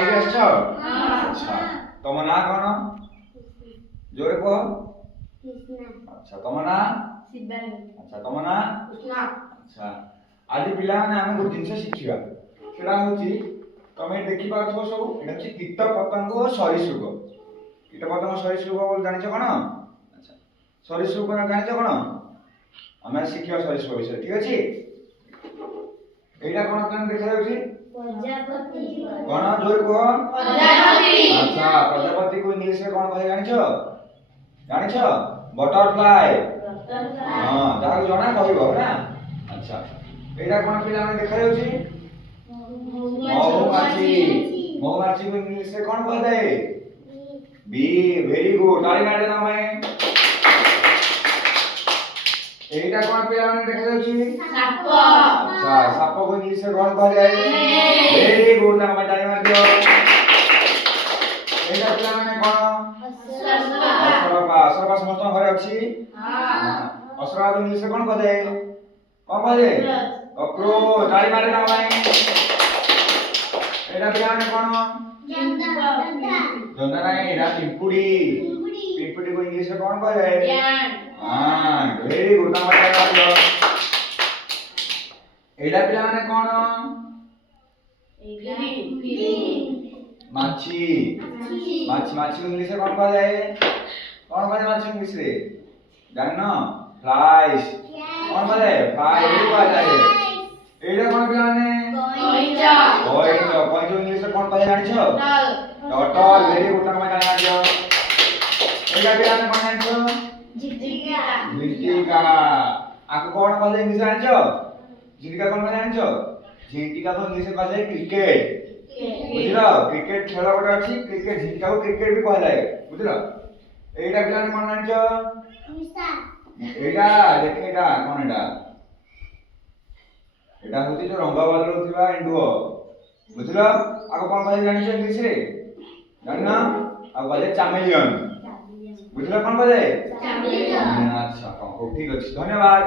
ଖାଇକି ଆସିଛ? ଆଚ୍ଛା ତମ ନାଁ କଣ? ଜୋରେ କୁହ। ଆଚ୍ଛା ତମ ନାଁ? ଆଚ୍ଛା ତମ ନାଁ? ଆଚ୍ଛା ଆଜି ପିଲାମାନେ ଆମେ ଗୋଟେ ଜିନିଷ ଶିଖିବା ସେଟା ହଉଛି ତମେ ଦେଖିପାରୁଥିବ ସବୁ ଏଟା ହଉଛି କୀଟ ପତଙ୍ଗ ଓ ସରୀସୃପ। କୀଟ ପତଙ୍ଗ ସରୀସୃପ ବୋଲି ଜାଣିଛ କଣ? ଆଚ୍ଛା ସରୀସୃପ ଜାଣିଛ କଣ? ଆମେ ଶିଖିବା ସରୀସୃପ ବିଷୟରେ ଠିକ ଅଛି। ଏଇଟା କଣ ତମେ ଦେଖାଯାଉଛି? ପ୍ରଜାପତି। କଣ ଜୋରେ କୁହ? ପ୍ରଜାପତି। ଆଚ୍ଛା ପ୍ରଜାପତି କୁ ଇଂଲିଶ ରେ କଣ କହେ ଜାଣିଛ? ଜାଣିଛ? ବଟରଫ୍ଲାଏ। ହଁ ଯାହାକୁ ଜଣା କହିବ ହେଲା। ଆଚ୍ଛା ଏଇଟା କଣ ପିଲାମାନେ ଦେଖାଯାଉଛି? ମହୁମାଛି। ମହୁମାଛି କୁ ଇଂଲିଶ ରେ କଣ କୁହାଯାଏ? ବି। ଭେରି ଗୁଡ ତାଳି ମାରି ଦେନା ଭାଇ। ଏଇଟା କଣ ପିଲାମାନେ ଦେଖାଯାଉଛି? ସାପ। ଆଚ୍ଛା ସାପ କୁ ଇଂଲିଶ ରେ କଣ କୁହାଯାଏ? ଭେରି ଗୁଡ ନା ଭାଇ ତାଳି ମାରି ଦିଅ। ଏଇଟା ପିଲାମାନେ କଣ? ଅସରପା। ଅସରପା ସମସ୍ତଙ୍କ ଘରେ ଅଛି? ଅସରପା କୁ ଇଂଲିଶ ରେ କଣ କୁହାଯାଏ? କଣ କୁହାଯାଏ? କକ୍ରୋଚ ତାଳି ମାରି ଦେନା ଭାଇ। ଏଇଟା ପିଲାମାନେ କଣ? ଜନ୍ଦା ନାହିଁ ଏଇଟା ପିମ୍ପୁଡି। ପିମ୍ପୁଡି କୁ ଇଂଲିଶ ରେ କଣ କୁହାଯାଏ? ଆଣ୍ଟ। ଭେରି ଗୁଡ ନା ଭାଇ ତାଳି ମାରି ଦିଅ। ଏଇଟା ପିଲାମାନେ କଣ? ମାଛି। ମାଛି ମାଛି କୁ ଇଂଲିଶ ରେ କଣ କୁହାଯାଏ? କଣ କୁହାଯାଏ ମାଛି ଇଂଲିଶ ରେ? ଜାଣିନ? ଫ୍ଲାଇସ୍। କଣ କୁହାଯାଏ? ଫ୍ଲାଇ ବୋଲି କୁହାଯାଏ। ଏଇଟା କଣ ପିଲାମାନେ? କଇଁଚ। କଇଁଚ ଇଂଲିଶ ରେ କଣ କୁହାଯାଏ ଜାଣିଛ? ଟର୍ଟଲ। ଭେରି ଗୁଡ ନା ଭାଇ ତାଳି ମାରି ଦିଅ। ଏଇଟା ପିଲାମାନେ କଣ ଜାଣିଛ? ଝିଣ୍ଟିକା। ଆକୁ କଣ କୁହାଯାଏ ଇଂଲିଶ ରେ ଜାଣିଛ? ଝିଣ୍ଟିକା କଣ କୁହାଯାଏ ଜାଣିଛ? ଝିଣ୍ଟିକା କୁ ଇଂଲିଶ ରେ କୁହାଯାଏ କ୍ରିକେଟ। ବୁଝିଲ? କ୍ରିକେଟ ଖେଳ ଗୋଟେ ଅଛି କ୍ରିକେଟ ଝିଣ୍ଟିକାକୁ କ୍ରିକେଟ ବି କୁହାଯାଏ। ବୁଝିଲ? ଏଇଟା ପିଲାମାନେ କଣ ଜାଣିଛ? ଏଇଟା ଦେଖ ଏଇଟା କଣ ଏଇଟା? ଏଇଟା ହଉଛି ଯୋଉ ରଙ୍ଗ ବଦଳୁଥିବା ଏଣ୍ଡୁଅ। ବୁଝିଲ? ଆକୁ କଣ କୁହାଯାଏ ଜାଣିଛ ଇଂଲିଶ ରେ? ଜାଣିନ? ଆଉ କୁହାଯାଏ ଚାମେଲିୟନ। ବୁଝିଲ କଣ କୁହାଯାଏ? ଆଚ୍ଛା ହଉ ଠିକ ଅଛି ଧନ୍ୟବାଦ।